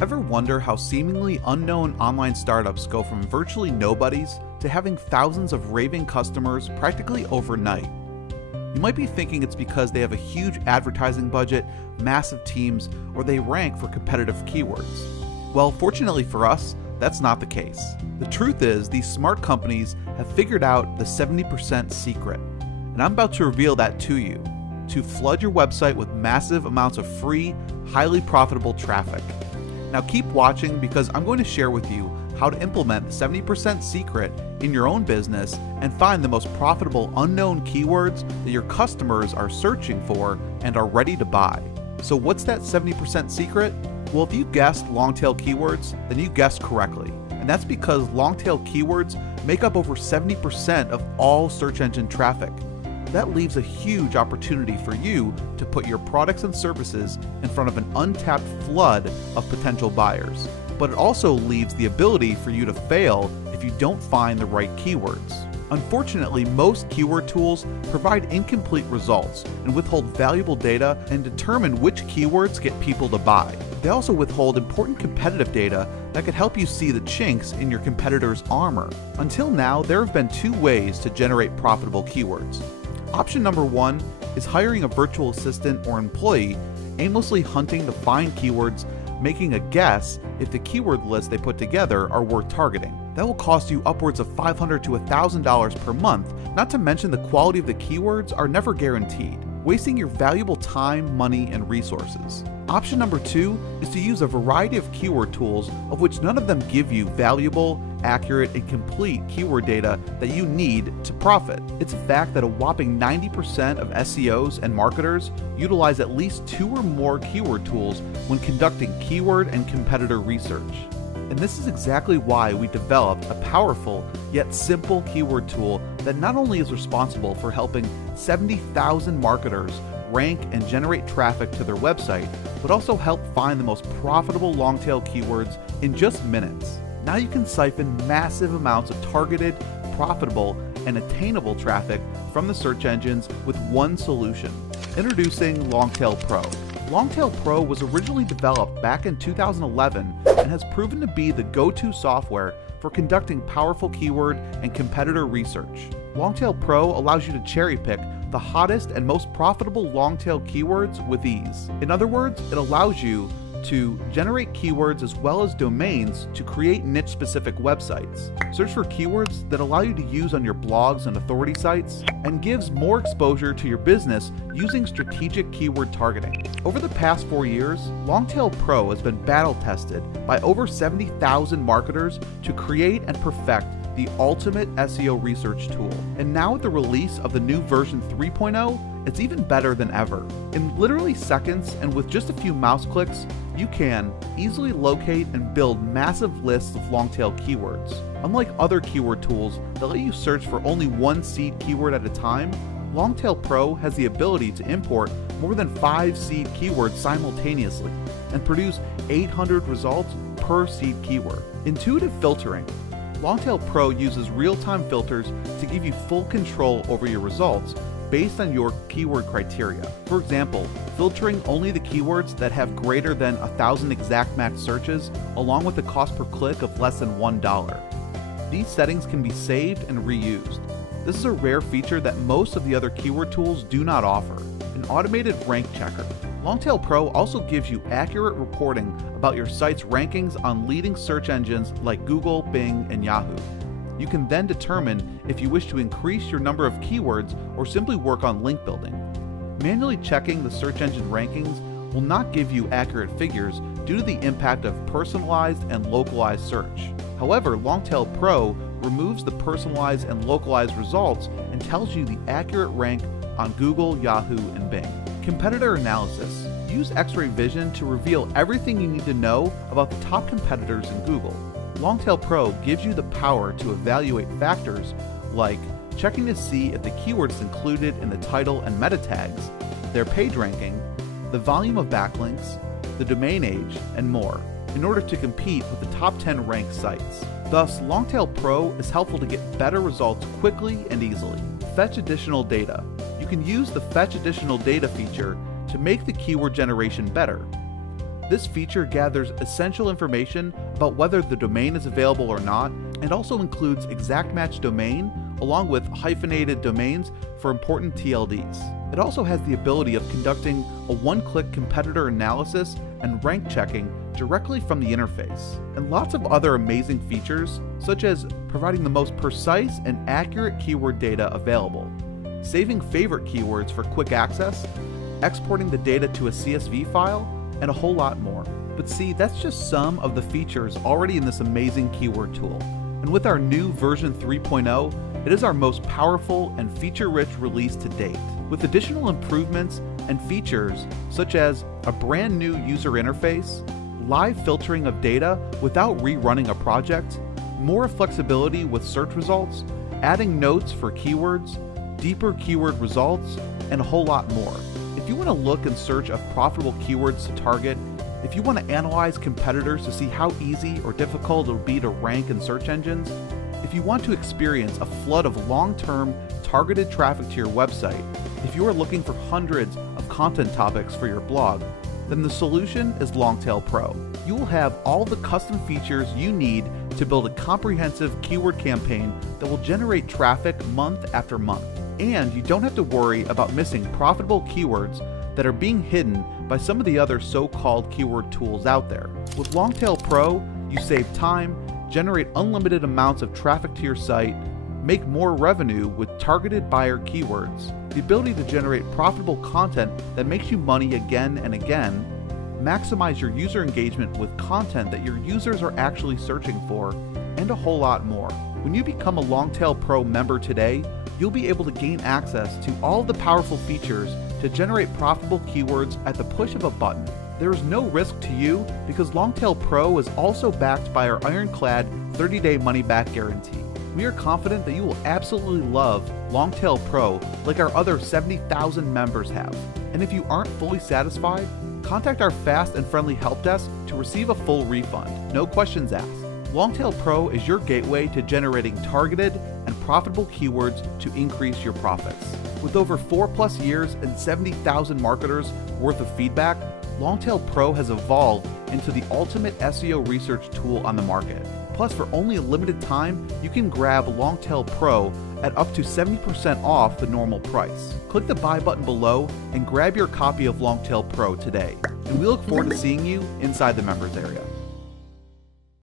Ever wonder how seemingly unknown online startups go from virtually nobodies to having thousands of raving customers practically overnight? You might be thinking it's because they have a huge advertising budget, massive teams, or they rank for competitive keywords. Well, fortunately for us, that's not the case. The truth is, these smart companies have figured out the 70% secret, and I'm about to reveal that to you, to flood your website with massive amounts of free, highly profitable traffic. Now keep watching because I'm going to share with you how to implement the 70% secret in your own business and find the most profitable unknown keywords that your customers are searching for and are ready to buy. So what's that 70% secret? Well, if you guessed long-tail keywords, then you guessed correctly. And that's because long-tail keywords make up over 70% of all search engine traffic. That leaves a huge opportunity for you to put your products and services in front of an untapped flood of potential buyers. But it also leaves the ability for you to fail if you don't find the right keywords. Unfortunately, most keyword tools provide incomplete results and withhold valuable data and determine which keywords get people to buy. They also withhold important competitive data that could help you see the chinks in your competitor's armor. Until now, there have been two ways to generate profitable keywords. Option number one is hiring a virtual assistant or employee aimlessly hunting to find keywords, making a guess if the keyword lists they put together are worth targeting. That will cost you upwards of $500 to $1,000 per month, not to mention the quality of the keywords are never guaranteed, wasting your valuable time, money, and resources. Option number two is to use a variety of keyword tools, of which none of them give you valuable, accurate, and complete keyword data that you need to profit. It's a fact that a whopping 90% of SEOs and marketers utilize at least two or more keyword tools when conducting keyword and competitor research. And this is exactly why we developed a powerful yet simple keyword tool that not only is responsible for helping 70,000 marketers rank and generate traffic to their website, but also help find the most profitable long-tail keywords in just minutes. Now you can siphon massive amounts of targeted, profitable, and attainable traffic from the search engines with one solution. Introducing Longtail Pro. Longtail Pro was originally developed back in 2011 and has proven to be the go-to software for conducting powerful keyword and competitor research. Longtail Pro allows you to cherry-pick the hottest and most profitable long-tail keywords with ease. In other words, it allows you to generate keywords as well as domains to create niche-specific websites, search for keywords that allow you to use on your blogs and authority sites, and gives more exposure to your business using strategic keyword targeting. Over the past 4 years, Longtail Pro has been battle-tested by over 70,000 marketers to create and perfect the ultimate SEO research tool. And now with the release of the new version 3.0, it's even better than ever. In literally seconds and with just a few mouse clicks, you can easily locate and build massive lists of long-tail keywords. Unlike other keyword tools that let you search for only one seed keyword at a time, Longtail Pro has the ability to import more than 5 seed keywords simultaneously and produce 800 results per seed keyword. Intuitive filtering. Longtail Pro uses real-time filters to give you full control over your results based on your keyword criteria. For example, filtering only the keywords that have greater than 1,000 exact match searches, along with a cost per click of less than $1. These settings can be saved and reused. This is a rare feature that most of the other keyword tools do not offer. An automated rank checker. Longtail Pro also gives you accurate reporting about your site's rankings on leading search engines like Google, Bing, and Yahoo. You can then determine if you wish to increase your number of keywords or simply work on link building. Manually checking the search engine rankings will not give you accurate figures due to the impact of personalized and localized search. However, Longtail Pro removes the personalized and localized results and tells you the accurate rank on Google, Yahoo, and Bing. Competitor analysis. Use X-ray vision to reveal everything you need to know about the top competitors in Google. Longtail Pro gives you the power to evaluate factors like checking to see if the keywords included in the title and meta tags, their page ranking, the volume of backlinks, the domain age, and more, in order to compete with the top 10 ranked sites. Thus, Longtail Pro is helpful to get better results quickly and easily. Fetch additional data. You can use the Fetch Additional Data feature to make the keyword generation better. This feature gathers essential information about whether the domain is available or not, and also includes exact match domain along with hyphenated domains for important TLDs. It also has the ability of conducting a one-click competitor analysis and rank checking directly from the interface, and lots of other amazing features, such as providing the most precise and accurate keyword data available, saving favorite keywords for quick access, exporting the data to a CSV file, and a whole lot more. But see, that's just some of the features already in this amazing keyword tool. And with our new version 3.0, it is our most powerful and feature-rich release to date, with additional improvements and features such as a brand new user interface, live filtering of data without rerunning a project, more flexibility with search results, adding notes for keywords, deeper keyword results, and a whole lot more. If you want to look and search of profitable keywords to target, if you want to analyze competitors to see how easy or difficult it will be to rank in search engines, if you want to experience a flood of long-term targeted traffic to your website, if you are looking for hundreds of content topics for your blog, then the solution is Longtail Pro. You will have all the custom features you need to build a comprehensive keyword campaign that will generate traffic month after month. And you don't have to worry about missing profitable keywords that are being hidden by some of the other so-called keyword tools out there. With Longtail Pro, you save time, generate unlimited amounts of traffic to your site, make more revenue with targeted buyer keywords, the ability to generate profitable content that makes you money again and again, maximize your user engagement with content that your users are actually searching for, and a whole lot more. When you become a Longtail Pro member today, you'll be able to gain access to all the powerful features to generate profitable keywords at the push of a button. There is no risk to you because Longtail Pro is also backed by our ironclad 30-day money-back guarantee. We are confident that you will absolutely love Longtail Pro like our other 70,000 members have. And if you aren't fully satisfied, contact our fast and friendly help desk to receive a full refund, no questions asked. Longtail Pro is your gateway to generating targeted and profitable keywords to increase your profits. With over 4+ years and 70,000 marketers worth of feedback, Longtail Pro has evolved into the ultimate SEO research tool on the market. Plus, for only a limited time, you can grab Longtail Pro at up to 70% off the normal price. Click the buy button below and grab your copy of Longtail Pro today. And we look forward to seeing you inside the members area.